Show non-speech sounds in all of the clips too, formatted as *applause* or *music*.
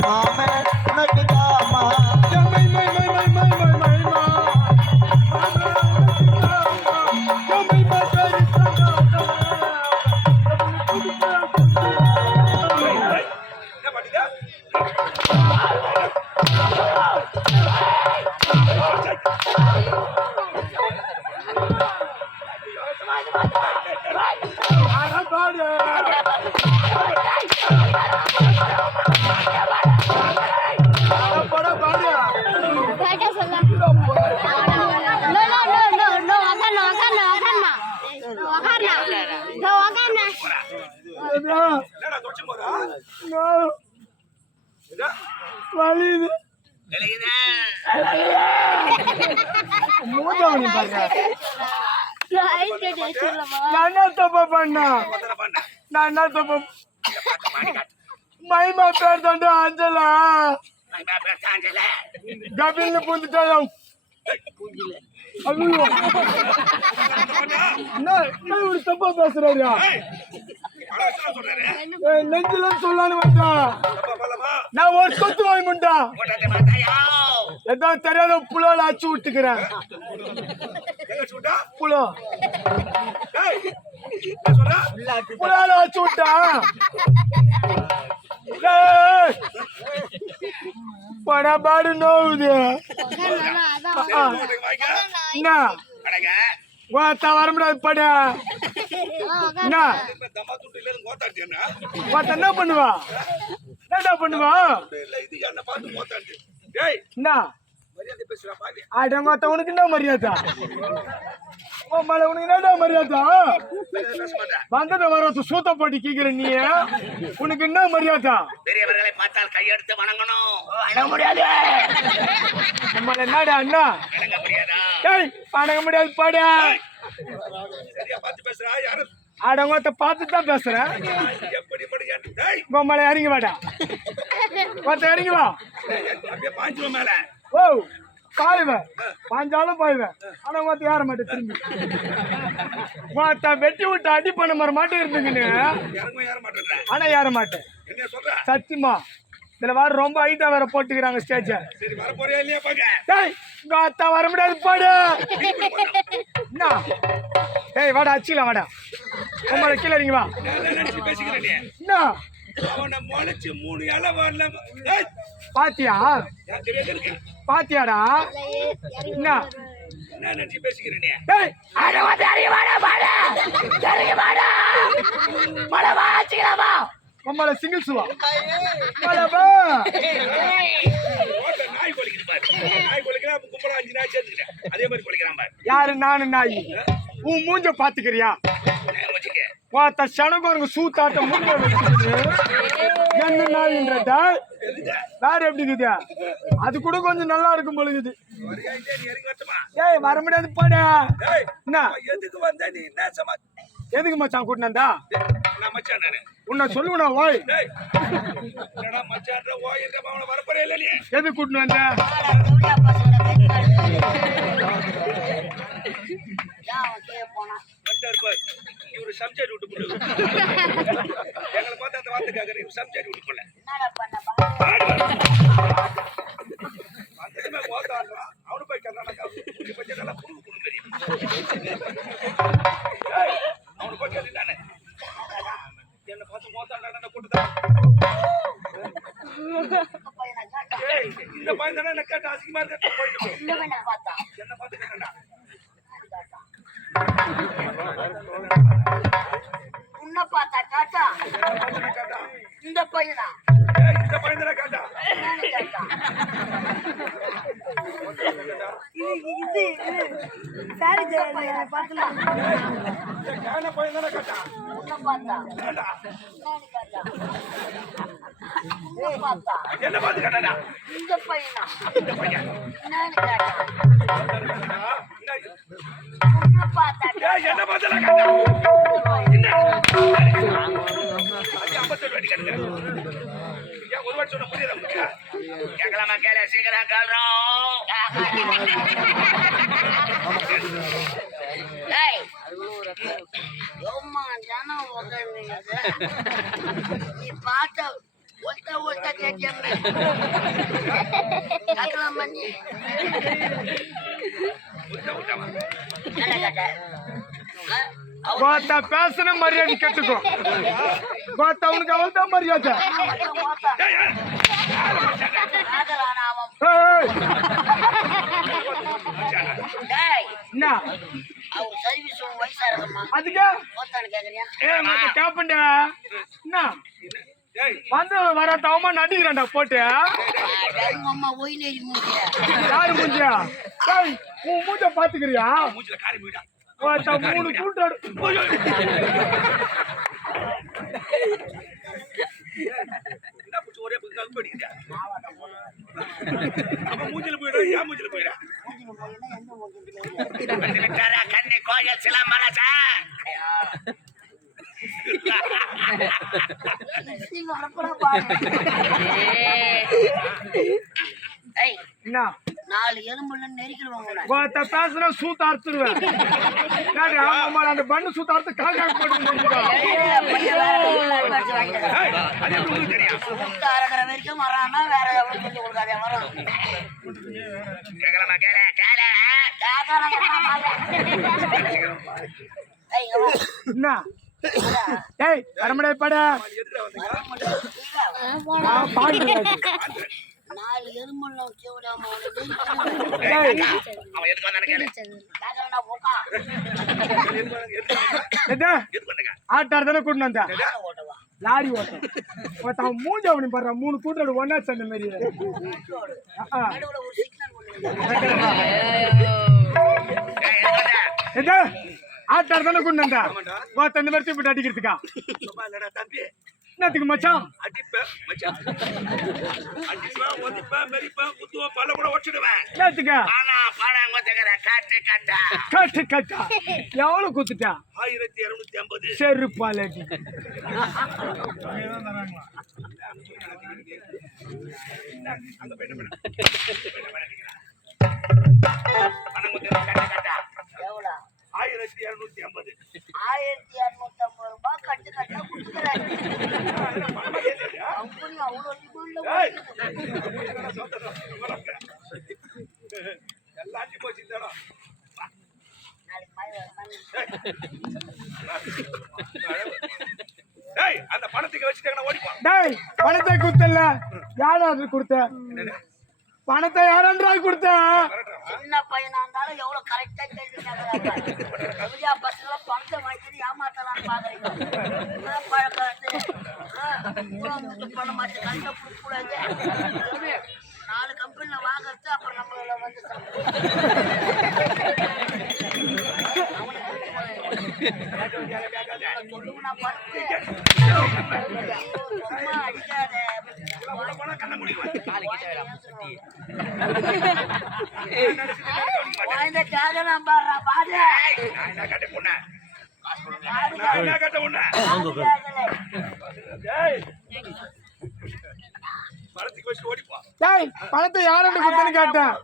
அந்த நான் தப்பு பண்ண பண்ண நான் என்ன தப்பு மைமா பேர் தாண்டா அஞ்சலா கபில்னு புந்துட்டாயா இப்படி தப்பா பேசுறாரு? நெஞ்சில சொல்லான்னு வந்தா. நான் ஒரு சொத்து வாங்கி முண்டா. ஏதோ தெரியாத புலோல அச்சு விட்டுக்கிறேன். எங்க சுட்டா புலோ ஏய் என்ன சொல்றா? புலால அச்சு விட்டா. ஏய், படபாடு நோவுது. என்ன? அடங்க. கோத்தா வர முடியாது பட. என்ன? கோத்த என்ன? பண்ணுவா? என்னடா பண்ணுவா? துட்டு இல்ல இது என்ன மரியாதை பேசுறா பாவி. ஆடங்கோத்த உனக்கு என்ன மரியாதை? மலை உனக்கு என்னடா மரியாதை? வந்ததை வர சூத்த போட்டு கேக்குற நீ. உனக்கு என்ன மரியாதை? பெரியவர்களை பார்த்தால் கையெடுத்து வணங்கணும். நம்மள என்னடா அண்ணா வணங்க முடியாதா? ஏய் பணங்க முடியாது பாடு. சரியா பார்த்து பேசுறா யாரும் ஆடங்கோத்த பார்த்து தான் பேசுறேன். டேய் பொம்மலை இறங்கி வாடா. ஒருத்த இறங்கி வா. ஓ. பாயுவேன். பாஞ்சாலும் பாயுவேன். ஆனா ஒருத்த ஏற மாட்டேன் திரும்பி? வெட்டி விட்டு அடி பண்ண மாதிரி மாட்டே இருந்துங்கன்னு. ஏற மாட்டேன் ஆனா ஏற மாட்டேன் சத்தியமா. இதுல வர ரொம்ப ஹைட்டா வேற போட்டுக்கிறாங்க ஸ்டேஜ வர உங்க அத்தா வர முடியாது பாடு. என்ன? ஏய் வாடா அச்சிக்கலாம் வாடா. உங்களை கீழே இறங்கி வா. என்ன? அவனை முளைச்சு மூணு இலை வரல. ஏய், பாத்தியா? பாத்தியாடா? என்ன? என்ன நினைச்சு பேசிக்கிறேன் நீ டேய் உம்மள சிங்கிள்ஸ் வா ரோட்ல நாய் கொலைக்குது பாரு. நாய் கொலைக்கிறான் கும்பலா அஞ்சு நாய் சேர்த்துக்கிறேன் அதே மாதிரி கொலைக்கிறான் பாரு. யாரு? நானு நாய். உன் மூஞ்ச பாத்துக்கிறியா? வாத்த சனகோருங்க சூத்தாட்ட மூஞ்ச என்ன நாயின்றதா வேற எப்படி இருக்குது அது கூட கொஞ்சம் நல்லா இருக்கும் பொழுது ஏய் வர முடியாது பாடு. ஏய் என்ன? எதுக்கு வந்த நீ என்ன சமா எதுக்கு மச்சான் நானு உன்னை சொல்லுவனா ஓய். டேய் என்னடா மச்சான்ற ஓ என்ற அவனை வரப்போறே இல்ல நீ எதுக்கு கூட்டினு வந்த இவரு சம்சாரி விட்டு *laughs* இவரு சம்சாரி விட்டு போல வந்ததுமே ஓத்தாடுறான் அவனு போய் கர்நாடகா கொஞ்சம் நல்லா தெரியும் அவனு போய் கேட்டுட்டானே. என்ன பார்த்து கூட்டுதான் ஏய் இந்த பையன் தானே என்ன கேட்ட? அசிங்கமா இருக்க போயிட்டு. என்ன பார்த்து கேட்டா? உன்னை பார்த்தா டாட்டா இந்த பையனா? இந்த பையன் கேட்டா? கேட்டா இது இது. சாரி ஜெயலலிதா பார்த்துலாம் இந்த கேன பையன் கேட்டா? உன்னை பார்த்தா? கேட்டா? கேட்டா உன்னை பார்த்தா? என்ன பார்த்து கேட்டாடா? இந்த பையனா? இந்த பையன். என்னன்னு கேட்டா? கேட்டா, என்ன பார்த்தா என்ன பார்த்தா கேட்டா இந்த பையன் என்ன அது ஐம்பத்தெட்டு வாட்டி கேட்டுக்கிறேன். ஏன் ஒரு வாட்டி உங்களுக்கு? கேட்கலாமா சீக்கிரம் கேள்றோம் நீ பார்த்த ஒத்த ஒத்த கேட்கலாம் பண்ணி என்ன கேட்ட கோத்தா பேசுன மரியாதை கெட்டுக்கும் கோத்தா உனக்கு அவள் தான் மரியாதை. என்ன அதுக்கு கேப்பண்டா என்ன? வந்து வர தவமா நடிக்கிறான்டா போட்டு. அம்மா மூஞ்சியா. யாரு மூஞ்சியா உன் மூஞ்ச பாத்துக்கிறியா? மூஞ்சில காரி மூணு கூட்டாடு ஒரே கம்பு அடிக்குதா? அப்ப மூஞ்சில போயிடா ஏன் மூஞ்சில போயிடா கண்ணி கோயில் சிலம்பரசா என்ன? நாலு எலும்புல நெரிக்கிடுவாங்க பேசுனா சூத்த அறுத்துருவேன் *laughs* அந்த பண்ணு சூத்த அறுத்து காக்காக்கு போட்டு வரைக்கும் வேற எவ்வளவு சொல்லி கொடுக்காதே வரும். என்ன? ஏய் அரமடை பட பாட்டு நாலு எலும்புலாம் கேவடாம ஏய் அவன் எதுக்கு வந்தானு கேளு. கேட்கறா போக்கா. எது எதுக்கு வந்தங்க ஆட்டார் தானே கூட்டு வந்தா? லாரி ஓட்டம் ஒருத்தன் மூஞ்ச அவனி பாடுற மூணு கூட்டோட ஒன்னா சேர்ந்த மாதிரி. ஆ, ஆ. நடுவுல ஒரு சிக்னல் ஒண்ணு ஏய் எதுக்கு வந்த எது ஆட்டார் தானே கூட்டு வந்தா? ஒருத்தன் இந்த மாதிரி அடிக்கிறதுக்கா? தம்பி. என்னத்துக்கு மச்சான். அடிப்பேன் மச்சான். அடிப்பேன் ஒதிப்பேன் மெரிப்பேன் குத்துவேன் பல்ல கூட ஒடிச்சிடுவேன் என்னத்துக்கு? ஆனா பணம் கொத்துக்கிற காட்டு கட்டா. கட்டு கட்டா. எவ்வளவு குத்துட்டா? ஆயிரத்தி இருநூத்தி ஐம்பது. செருப்பால் அடி அங்க காட்டு கட்டா. எவ்வளோ? ஆயிரத்தி இருநூத்தி ஐம்பது. ஆயிரத்தி இரநூத்தி ஐம்பது ரூபாய் கட்டு கட்டா கொடுத்துக்கிறேன் அவங்க அவ்வளோ டிமாண்ட்ல ஏய் எல்லாத்தையும் போச்சு இந்த இடம். அந்த பணத்துக்கு வச்சுட்டாங்கன்னா ஓடிப்பான் டேய் பணத்தை கொடுத்தல யாராவது கொடுத்த? பணத்தை யாரன்றா கொடுத்த? சின்ன பையனா இருந்தாலும் எவ்வளவு கரெக்டா கேள்வி கேட்கறாங்க *laughs* பணத்தை வாங்கிட்டு ஏமாத்தலாம்னு பாக்குறீங்க பழக்கம் இது? ஆ, பூரா மூட்டை பணம் மாற்றி கண்ட கூடாது நாலு கம்பெனில வாங்குறது அப்புறம் நம்மள வந்து படுத்து அடிக்காத பாடுறா பாடு. நான் என்ன கட்ட ஏய். பணத்துக்கு வச்சு ஓடிப்பா. டேய் பணத்தை யாரன்று கொடுத்தன்னு கேட்டேன்.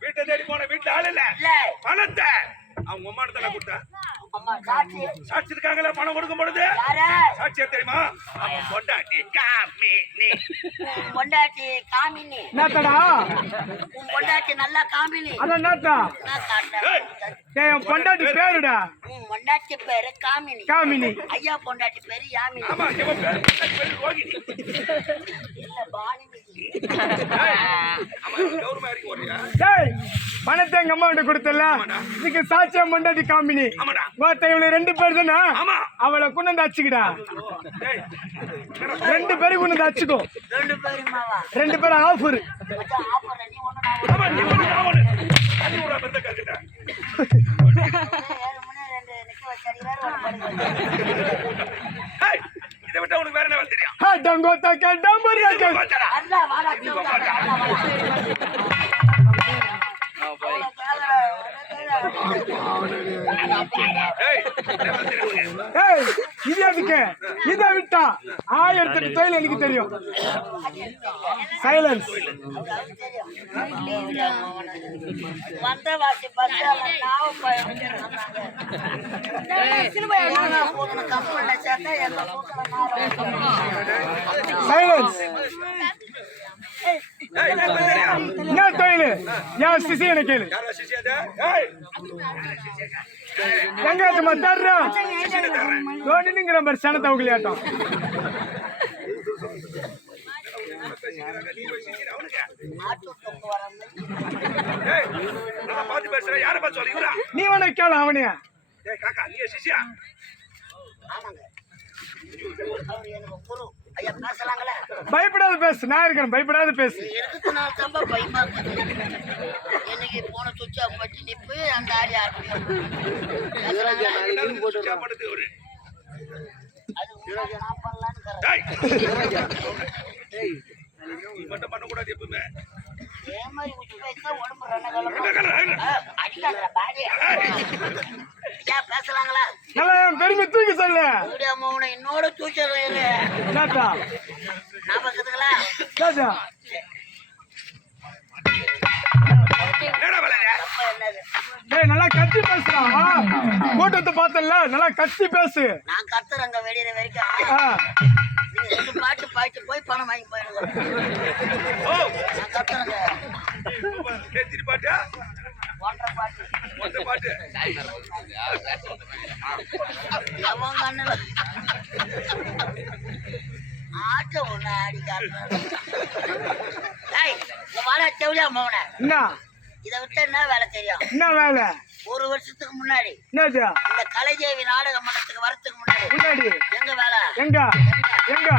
வீட்டை தேடி போன வீட்டுல ஆள் இல்ல. இல்ல. பணத்தை. அவங்க அம்மா தானே கொடுத்தா அம்மா சாட்சி. சாட்சி இருக்காங்களே பணம் கொடுக்கும் பொழுது? யாரு? சாட்சியா தெரியுமா? அவன் பொண்டாட்டி காமி நீ உன் பொண்டாட்டி காமினி. என்னத்தடா? உன் பொண்டாட்டி நல்லா காமினி. அதான் என்னத்தா என் பொண்டாட்டி பேருடா? பொண்டாட்டி பேரு காமினி. காமினி. ஐயா பொண்டாட்டி பேரு யாமினி. ஆமா இவன் பேர் பொண்டாட்டி பேரு ரோகிணி இல்ல டேய் பணத்தை எங்க அம்மா கிட்ட கொடுத்தல இதுக்கு சாட்சியா பொண்டாட்டி காமினி. ஆமாடா. ஒருத்த இவளு ரெண்டு பேர் தானே? ஆமா. அவளை கொண்டு வந்து அச்சுக்கிடா ஏய் ரெண்டு பேரும் கொண்டு வந்து அச்சுக்கோ ரெண்டு பேரும் ஆஃபர். இதை விட்டா உனக்கு வேற என்ன வேலை தெரியும் டங்கோத்தா கேட்டா மரியாதை வாச்சாடா. அண்ணா வாடா சொல்லுங்க அண்ணா வாடா அவ்வளவு கேக்குற, அவ்வளவு கேக்குற. ஏய், என்ன வந்துருக்கு? ஏய் இது எதுக்கு? இதை விட்டா ஆயிரத்தி எட்டு தொழில் எனக்கு தெரியும். சைலன்ஸ் சைலன்ஸ் பஸ்ஸால நாவும் பயம் போனா போகணும் கம்பெனில சேர்த்தா எங்க கூட்டல சைலன்ஸ் ஏய், என்ன தொழில் என் சிசி எனக்கு கேளு? யாரோ சிஷ்யா இது? ஏய், எங்க ஏத்துமா தர்றா? தோண்டினுங்கிற மாதிரி சனத்தை உகலியாட்டம் நீ போய் சிஷ்யன் பயப்படாத பேசு. நான் இருக்கிறேன் பயப்படாத பேசு. இருக்கிறதுனால தம்ப பயமா இன்னைக்கு போன சுவிட்ச் ஆஃப் பண்ணி நிப்பு அந்த ஆடி இவரு. அது பண்ணலான்னு பெருமை தூக்கி சொல்லு. என்னோட டேய் நல்லா கத்தி பேசுறா கூட்டத்தை பார்த்தல நல்லா கத்தி பேசு. நான் கத்துறேங்க வெளியிற வரைக்கும். ரெண்டு பாட்டு பாய்ச்சி போய் பணம் வாங்கி திரி பாட்டு? ஒன்றரை பாட்டு. ஒத்த பாட்டு. எவன் கண்ணுல ஆட்ட ஒண்ணு ஆடி காட்டுறேன். ஏய் இங்க வாடா செவிலியா மௌன? என்ன? இதை விட்டு என்ன வேலை தெரியும்? என்ன வேலை? ஒரு வருஷத்துக்கு முன்னாடி இந்த கலைதேவி நாடக மன்றத்துக்கு வரத்துக்கு முன்னாடி முன்னாடி? எங்க வேலை? எங்க? எங்க?